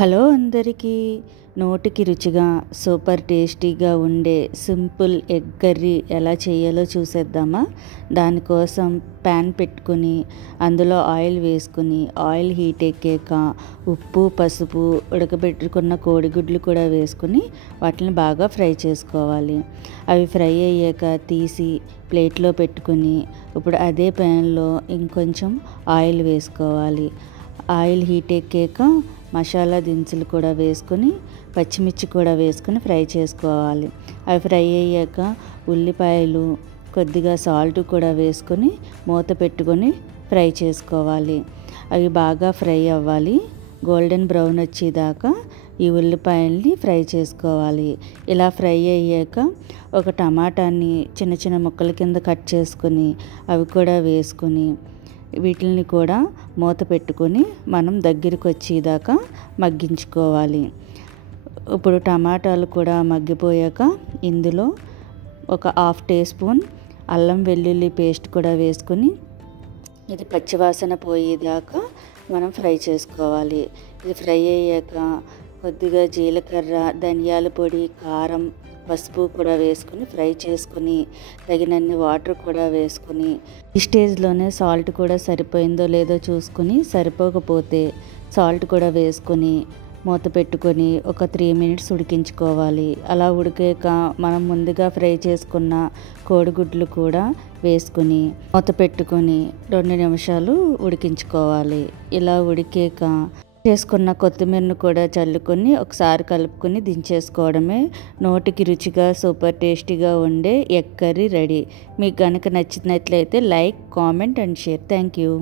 Hello అందరికీ. నోటికి రుచిగా సూపర్ టేస్టీగా ఉండే సింపుల్ ఎగ్ కర్రీ ఎలా చేయాలో చూసేద్దామా. దానికోసం ప్యాన్ పెట్టుకుని అందులో ఆయిల్ వేసుకుని ఆయిల్ హీట్ ఎక్కాక ఉప్పు, పసుపు, ఉడకబెట్టుకున్న కోడిగుడ్లు కూడా వేసుకుని వాటిని బాగా ఫ్రై చేసుకోవాలి. అవి ఫ్రై అయ్యాక తీసి ప్లేట్లో పెట్టుకుని ఇప్పుడు అదే ప్యాన్లో ఇంకొంచెం ఆయిల్ వేసుకోవాలి. ఆయిల్ హీట్ ఎక్కాక మసాలా దినుసులు కూడా వేసుకొని పచ్చిమిర్చి కూడా వేసుకొని ఫ్రై చేసుకోవాలి. అవి ఫ్రై అయ్యాక ఉల్లిపాయలు, కొద్దిగా సాల్ట్ కూడా వేసుకొని మూత పెట్టుకొని ఫ్రై చేసుకోవాలి. అవి బాగా ఫ్రై అవ్వాలి. గోల్డెన్ బ్రౌన్ వచ్చేదాకా ఈ ఉల్లిపాయల్ని ఫ్రై చేసుకోవాలి. ఇలా ఫ్రై అయ్యాక ఒక టమాటాని చిన్న చిన్న ముక్కల కింద కట్ చేసుకొని అవి కూడా వేసుకొని వీటిని కూడా మూత పెట్టుకొని మనం దగ్గరికి వచ్చేదాకా మగ్గించుకోవాలి. ఇప్పుడు టమాటాలు కూడా మగ్గిపోయాక ఇందులో ఒక 1/2 టీ స్పూన్ అల్లం వెల్లుల్లి పేస్ట్ కూడా వేసుకొని ఇది పచ్చివాసన పోయేదాకా మనం ఫ్రై చేసుకోవాలి. ఇది ఫ్రై అయ్యాక కొద్దిగా జీలకర్ర, ధనియాల పొడి, కారం, పసుపు కూడా వేసుకుని ఫ్రై చేసుకుని తగినన్ని వాటర్ కూడా వేసుకుని ఈ స్టేజ్లోనే సాల్ట్ కూడా సరిపోయిందో లేదో చూసుకుని సరిపోకపోతే సాల్ట్ కూడా వేసుకొని మూత పెట్టుకొని ఒక 3 మినిట్స్ ఉడికించుకోవాలి. అలా ఉడికాక మనం ముందుగా ఫ్రై చేసుకున్న కోడిగుడ్లు కూడా వేసుకుని మూత పెట్టుకొని 2 నిమిషాలు ఉడికించుకోవాలి. ఇలా ఉడికాక చేసుకున్న కొత్తిమీరను కూడా చల్లుకొని ఒకసారి కలుపుకొని దించేసుకోవడమే. నోటికి రుచిగా సూపర్ టేస్టీగా ఉండే ఎగ్ కర్రీ రెడీ. మీకు కనుక నచ్చినట్లయితే like, comment and share. Thank you.